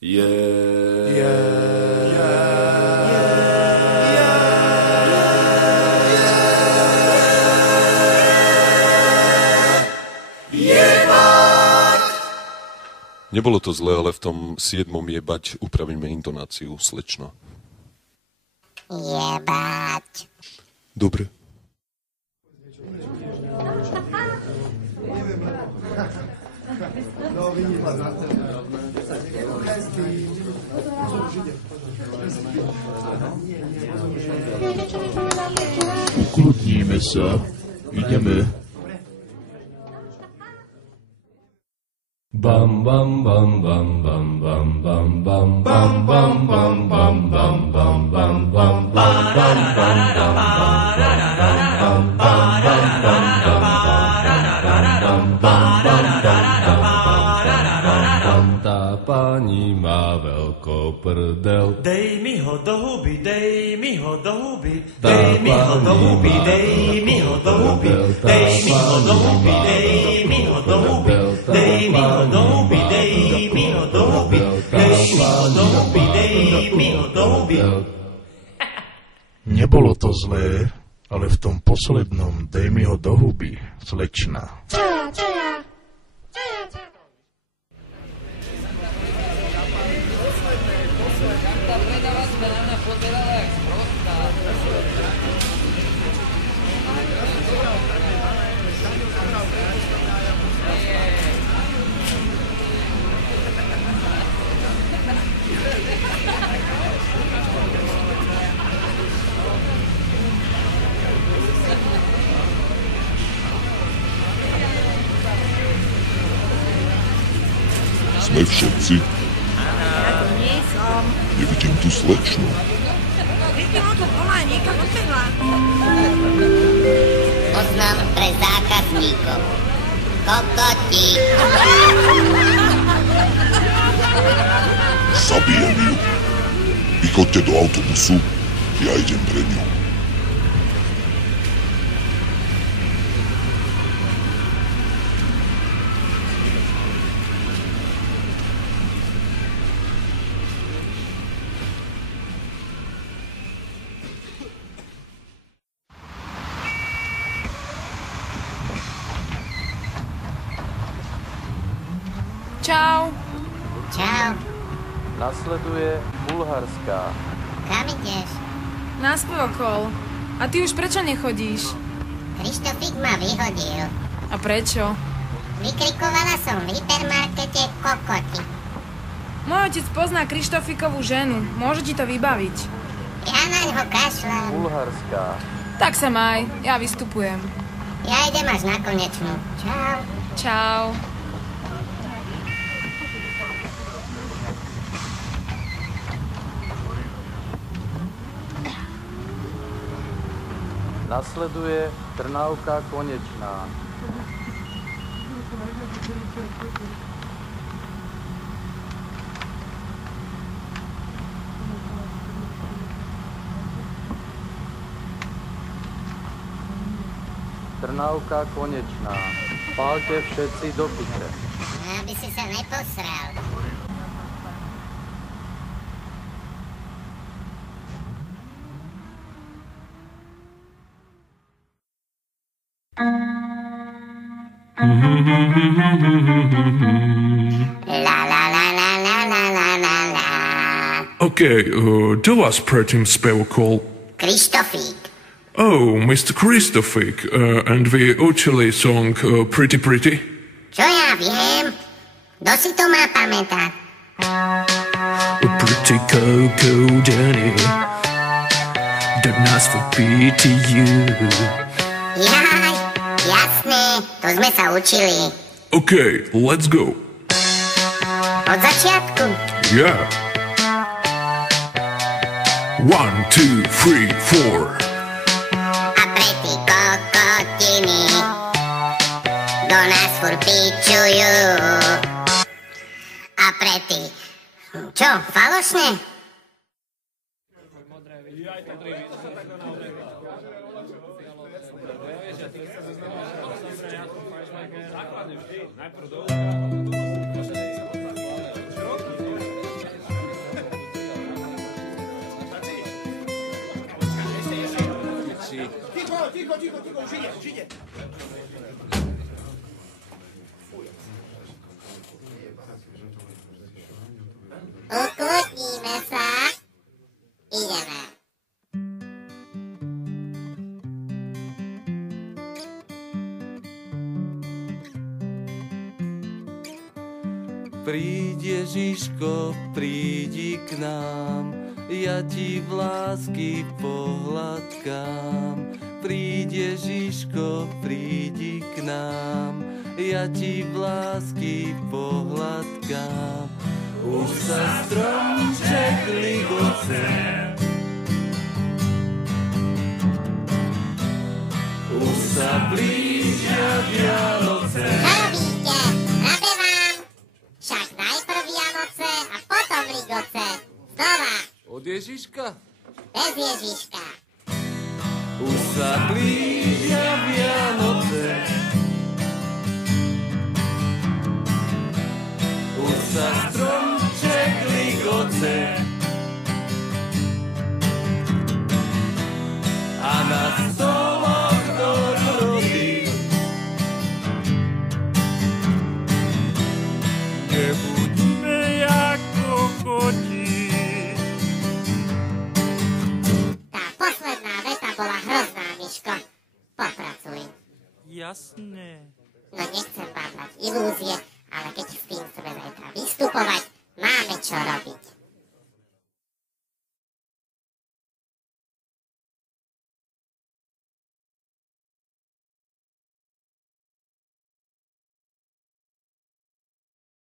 Nebolo to zlé, ale v tom 7. jebať upravíme intonáciu, slečno. Jebať. Dobre. Ukludníme sa. Ideme. Bam bam bam bam bam bam bam bam bam bam bam bam bam bam bam bam tá pani má veľký prdel. Dej mi ho do huby, dej mi ho do huby, dej mi ho do huby, dej mi ho do huby, dej mi ho do huby, dej mi ho do huby, dej mi ho do huby, dej mi ho do huby, dej mi ho do huby, dej mi ho do huby. Nebolo to zlé, ale v tom poslednom dej mi ho do huby, slečna. Sme všetci? Ja tu nie som. Nevidím tu slečnu. Vidím ho tu bola aj niekam odbehla. Oznam pre zákazníkov. Kokoti. Zabijem ju. Vy chodte do autobusu, ja idem pre ňu. Čau. Čau. Nasleduje Bulharská. Kam ideš? Na spevokol. A ty už prečo nechodíš? Krištofík ma vyhodil. A prečo? Vykrikovala som v hypermarkete kokoti. Môj otec pozná Krištofíkovú ženu. Môže ti to vybaviť. Ja naňho kašľam. Bulharská. Tak sa maj. Ja vystupujem. Ja idem až na konečnú. Čau. Čau. Nasleduje Trnávka Konečná. Trnávka Konečná. Pálte všetci do piče. Aby si sa neposral. Okay, to was pretty spevokol. Krištofík. Oh, Mr. Krištofík, and we actually song Pretty Pretty. Čo ja viem? Kto si to má pamätať? Pretty Coco Jenny, don't ask for pity you. Jaj, jasné, to sme sa učili. Okay, let's go. Od začiatku. Yeah. 1, 2, 3, 4. A pre tí kokotiny, do nás furt pičujú. A pre tí... Čo, falošne? už ide. Ukludníme sa. Ideme. Príď Ježiško, prídi k nám, ja ti v lásky pohľadkám. Príď Ježiško, prídi k nám, ja ti v lásky pohľadkám. Už sa stromček ligoce, už sa blížia Vianoce. Čo robíte? Napevám. Však najprv Vianoce a potom ligoce. Znova. Od Ježiška? Bez Ježiška. Už sa blížia Vianoce, už sa stromček ligoce a na stoloch dorody nebudeme ako koti. Tá posledná veta bola hrozná, Miško. Popracuj. Jasné. No nechcem vám dať ilúzie, ale keď s tým chceme zajtra vystupovať, máme čo robiť.